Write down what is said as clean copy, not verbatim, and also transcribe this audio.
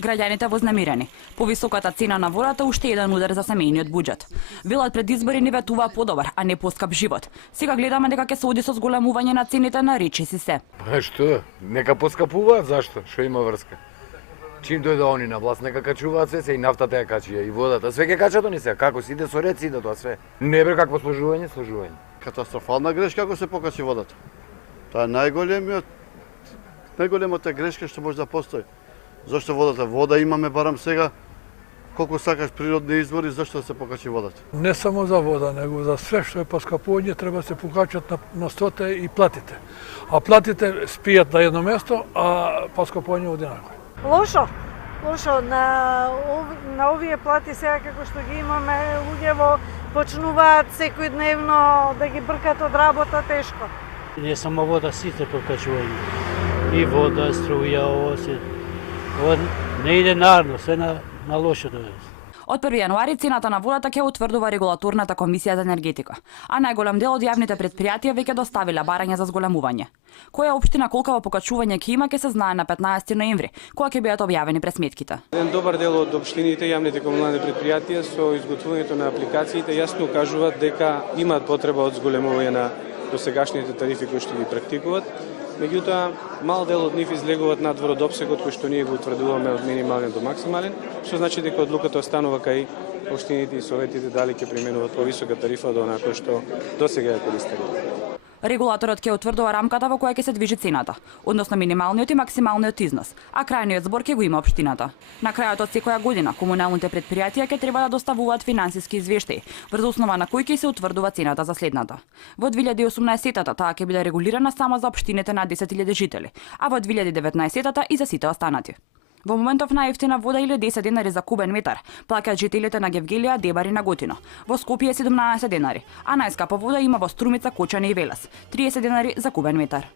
Граѓаните вознемирени. Повисоката цена на водата уште еден удар за семејниот буџет. Велат пред избори ни ветува подобар, а не поскап живот. Сега гледаме дека ќе се оди со зголемување на цените на речиси се. Што? Нека поскапуваат, зашто? Што има врска? Чим дојде они на власт, нека качуваат се и нафтата ја качи, и водата. Све ќе качат они се, како си иде со реци иде тоа све. Не бе какво сложување. Катастрофална грешка ако се покачи водата. Тоа е најголемата грешка што може да постои. Зашто водата? Вода имаме барам сега, колку сакаш природни извори, зашто да се покачи водата? Не само за вода, него за све што е поскапување треба да се покачат на стоте и платите. А платите спијат на едно место, а поскапување оди накој. Лошо на овие плати сега како што ги имаме, луѓево почнуваат секојдневно да ги бркат од работа тешко. Не само вода, сите покачување. И вода, струја, ова не иде нарно, се на лошото е. Од 1 јануари цената на водата ќе утврдува регулаторната комисија за енергетика, а најголем дел од јавните претпријатија веќе доставиле барања за зголемување. Која општина колкава покачување ќе има ќе се знае на 15 ноември, кога ќе бидат објавени пресметките. Еден добар дел од општините, јавните комунални претпријатија со изготвувањето на апликациите јасно укажуваат дека имаат потреба од зголемување на досегашните тарифи кои што ги практикуваат. Меѓутоа, мал дел од нив излегуваат надвор од опсегот кој што ние го утврдуваме од минимален до максимален, што значи дека одлуката останува кај општините и советите дали ќе применуваат повисока тарифа од онаа кој што досега ја користеле. Регулаторот ќе утврдува рамката во која ќе се движи цената, односно минималниот и максималниот износ, а крајниот збор ќе го има општината. На крајот од секоја година комуналните претпријатија ќе треба да доставуваат финансиски извештаи, врз основа на кои ќе се утврдува цената за следната. Во 2018-та таа ќе биде регулирана само за општините над 10.000 жители, а во 2019-та и за сите останати. Во моментов најевтина вода или 10 денари за кубен метар плаќаат жителите на Гевгелија, Дебар и Наготино. Во Скопје 17 денари, а најскапа вода има во Струмица, Кочани и Велес 30 денари за кубен метар.